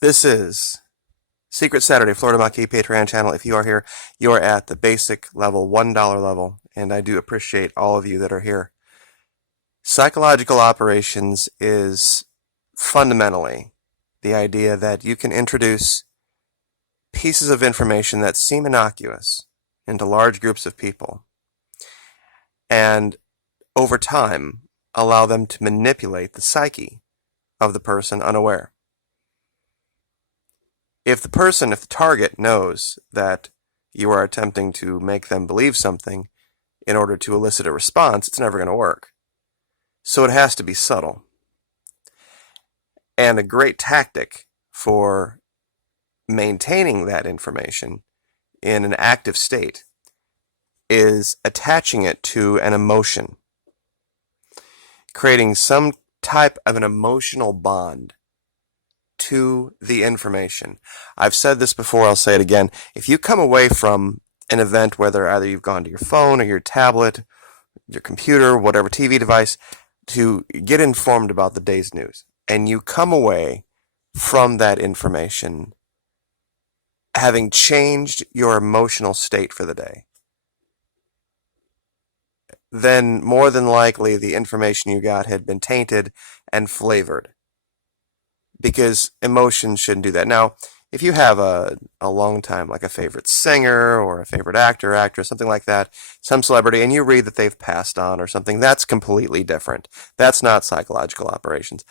This is Secret Saturday, Florida Maquis Patreon channel. If you are here, you are at the basic level, $1 level, and I do appreciate all of you that are here. Psychological operations is fundamentally the idea that you can introduce pieces of information that seem innocuous into large groups of people, and over time allow them to manipulate the psyche of the person unaware. If the target knows that you are attempting to make them believe something in order to elicit a response, it's never going to work. So it has to be subtle. And a great tactic for maintaining that information in an active state is attaching it to an emotion, creating some type of an emotional bond to the information. I've said this before, I'll say it again. If you come away from an event, whether either you've gone to your phone or your tablet, your computer, whatever TV device, to get informed about the day's news, and you come away from that information having changed your emotional state for the day, then more than likely the information you got had been tainted and flavored. Because emotions shouldn't do that. Now, if you have a long time, like a favorite singer or a favorite actor, actress, something like that, some celebrity, and you read that they've passed on or something, that's completely different. That's not psychological operations.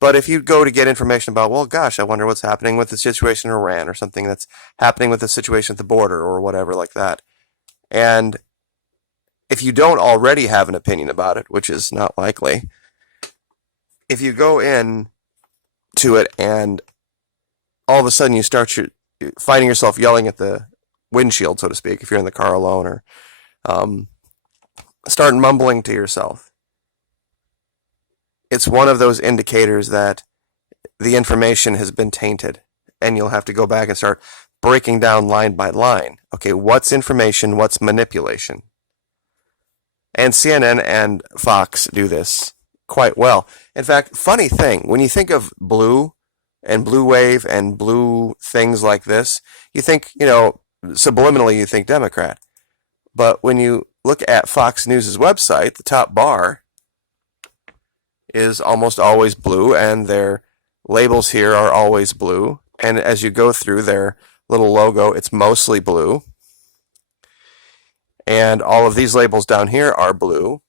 But if you go to get information about, well, gosh, I wonder what's happening with the situation in Iran or something that's happening with the situation at the border or whatever like that, and if you don't already have an opinion about it, which is not likely, if you go in to it and all of a sudden you start finding yourself yelling at the windshield, so to speak, if you're in the car alone, or start mumbling to yourself, it's one of those indicators that the information has been tainted, and you'll have to go back and start breaking down line by line. Okay, what's information, what's manipulation? And CNN and Fox do this quite well. In fact, funny thing, when you think of blue and blue wave and blue things like this, you think, subliminally you think Democrat. But when you look at Fox News' website, the top bar is almost always blue, and their labels here are always blue. And as you go through their little logo, it's mostly blue. And all of these labels down here are blue.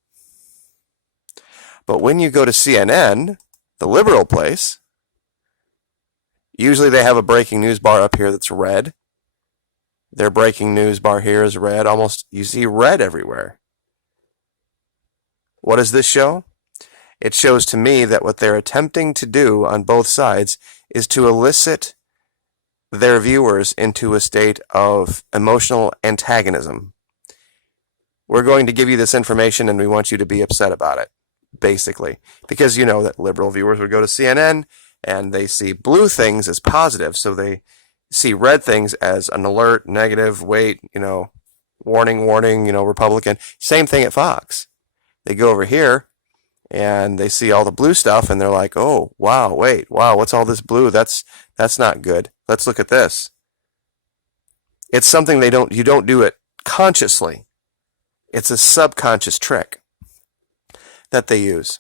But when you go to CNN, the liberal place, usually they have a breaking news bar up here that's red. Their breaking news bar here is red. Almost, you see red everywhere. What does this show? It shows to me that what they're attempting to do on both sides is to elicit their viewers into a state of emotional antagonism. We're going to give you this information and we want you to be upset about it, basically. Because you know that liberal viewers would go to CNN and they see blue things as positive, so they see red things as an alert, negative, wait, warning, Republican. Same thing at Fox. They go over here and they see all the blue stuff and they're like, oh, wow, wait, wow, what's all this blue? That's not good. Let's look at this. It's something you don't do it consciously. It's a subconscious trick that they use.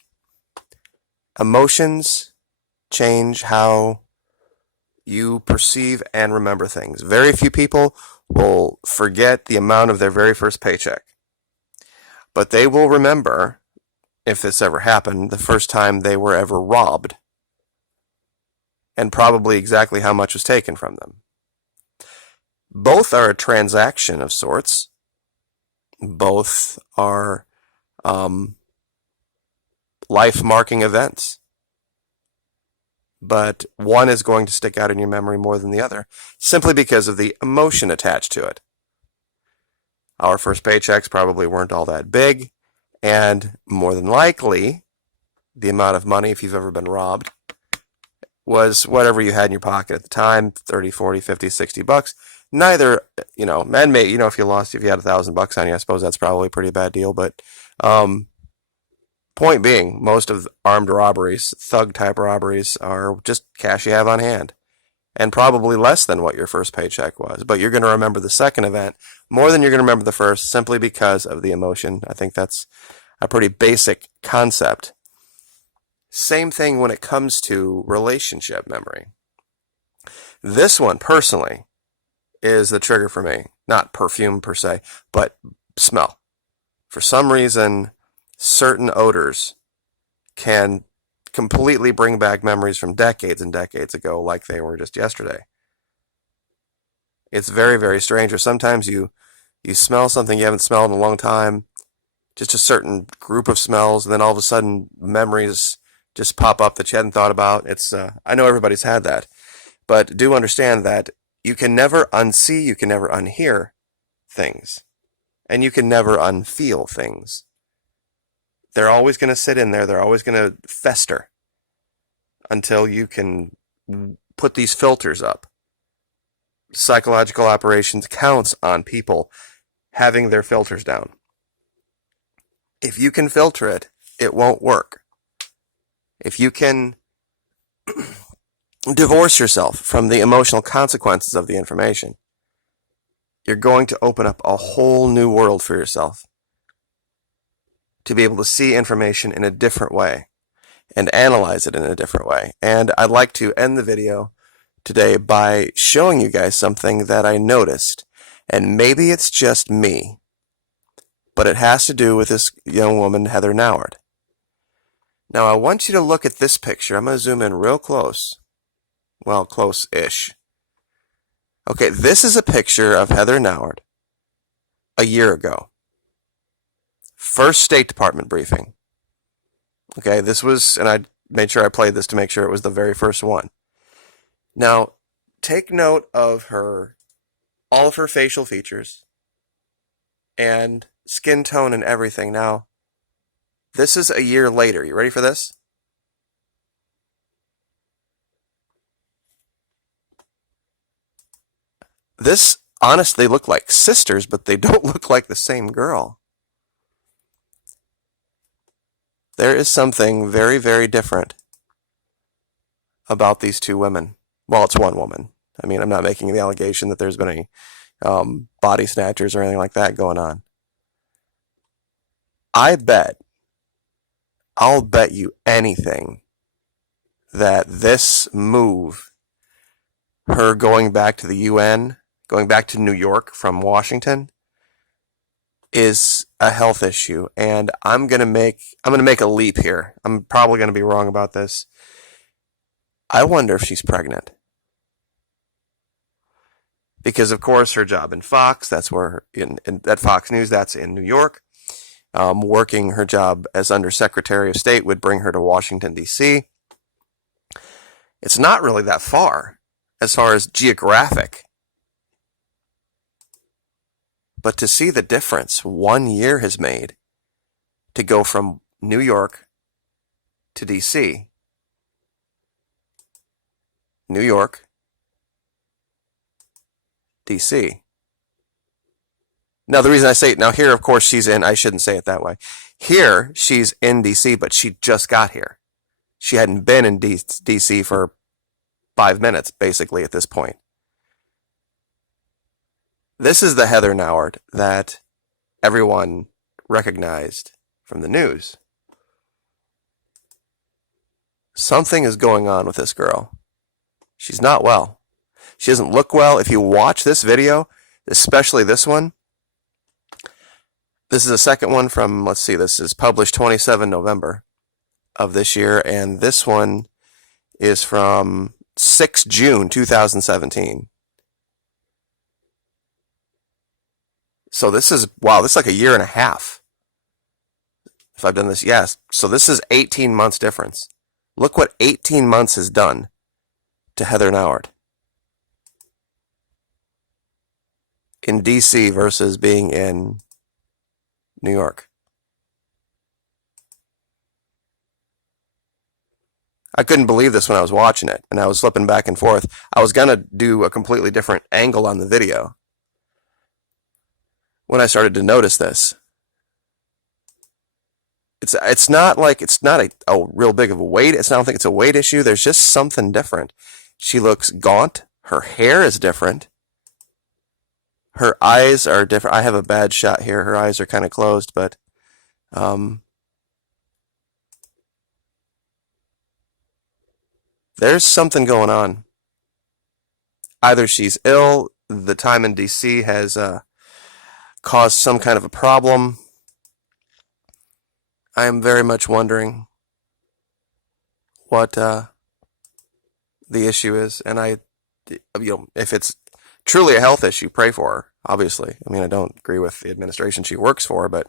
Emotions change how you perceive and remember things. Very few people will forget the amount of their very first paycheck. But they will remember, if this ever happened, the first time they were ever robbed. And probably exactly how much was taken from them. Both are a transaction of sorts. Both are life-marking events. But one is going to stick out in your memory more than the other, simply because of the emotion attached to it. Our first paychecks probably weren't all that big, and more than likely, the amount of money, if you've ever been robbed, was whatever you had in your pocket at the time, 30, 40, 50, 60 bucks. Neither, if you had $1,000 on you, I suppose that's probably a pretty bad deal. But point being, most of armed robberies, thug type robberies, are just cash you have on hand. and probably less than what your first paycheck was. But you're going to remember the second event more than you're going to remember the first, simply because of the emotion. I think that's a pretty basic concept. Same thing when it comes to relationship memory. This one, personally, is the trigger for me. Not perfume per se, but smell. For some reason, certain odors can completely bring back memories from decades and decades ago, like they were just yesterday. It's very, very strange. Or sometimes you smell something you haven't smelled in a long time, just a certain group of smells, and then all of a sudden memories just pop up that you hadn't thought about. It's I know everybody's had that, but do understand that you can never unsee, you can never unhear things, and you can never unfeel things. They're always going to sit in there. They're always going to fester until you can put these filters up. Psychological operations counts on people having their filters down. If you can filter it, it won't work. If you can divorce yourself from the emotional consequences of the information, you're going to open up a whole new world for yourself to be able to see information in a different way and analyze it in a different way. And I'd like to end the video today by showing you guys something that I noticed. And maybe it's just me, but it has to do with this young woman, Heather Nauert. Now, I want you to look at this picture. I'm going to zoom in real close. Well, close-ish. Okay, this is a picture of Heather Nauert a year ago. First State Department briefing. Okay, this was, and I made sure I played this to make sure it was the very first one. Now, take note of all of her facial features and skin tone and everything. Now, this is a year later. You ready for this? This, honestly, look like sisters, but they don't look like the same girl. There is something very, very different about these two women. Well, it's one woman. I mean, I'm not making the allegation that there's been any body snatchers or anything like that going on. I'll bet you anything that this move, her going back to the UN, going back to New York from Washington, is a health issue. And I'm gonna make a leap here. I'm probably gonna be wrong about this. I wonder if she's pregnant. Because of course her job in Fox, that's where at Fox News, that's in New York. Working her job as Undersecretary of State would bring her to Washington, D.C. It's not really that far as geographic. But to see the difference 1 year has made to go from New York to D.C. New York, D.C. Now, the reason I say it, now here, of course, I shouldn't say it that way. Here, she's in D.C., but she just got here. She hadn't been in D.C. for 5 minutes, basically, at this point. This is the Heather Nauert that everyone recognized from the news. Something is going on with this girl. She's not well. She doesn't look well. If you watch this video, especially this one, this is the second one from, let's see, this is published 27 November of this year, and this one is from 6 June 2017. So this is, wow, this is like a year and a half. If I've done this, yes. So this is 18 months difference. Look what 18 months has done to Heather Nauert in D.C. versus being in New York. I couldn't believe this when I was watching it, and I was flipping back and forth. I was going to do a completely different angle on the video when I started to notice this. It's not a real big of a weight. I don't think it's a weight issue. There's just something different. She looks gaunt. Her hair is different. Her eyes are different. I have a bad shot here. Her eyes are kind of closed, but there's something going on. Either she's ill, the time in DC has caused some kind of a problem. I am very much wondering what the issue is, and if it's truly a health issue, pray for her. Obviously, I mean, I don't agree with the administration she works for, but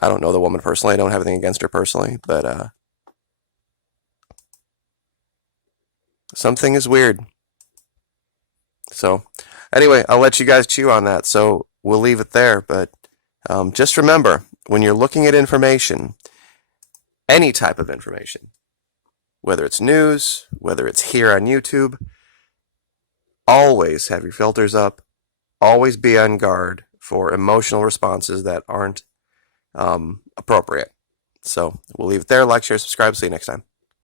I don't know the woman personally. I don't have anything against her personally, but something is weird. So, anyway, I'll let you guys chew on that. So we'll leave it there. But just remember, when you're looking at information, any type of information, whether it's news, whether it's here on YouTube, always have your filters up. Always be on guard for emotional responses that aren't appropriate. So we'll leave it there. Like, share, subscribe. See you next time.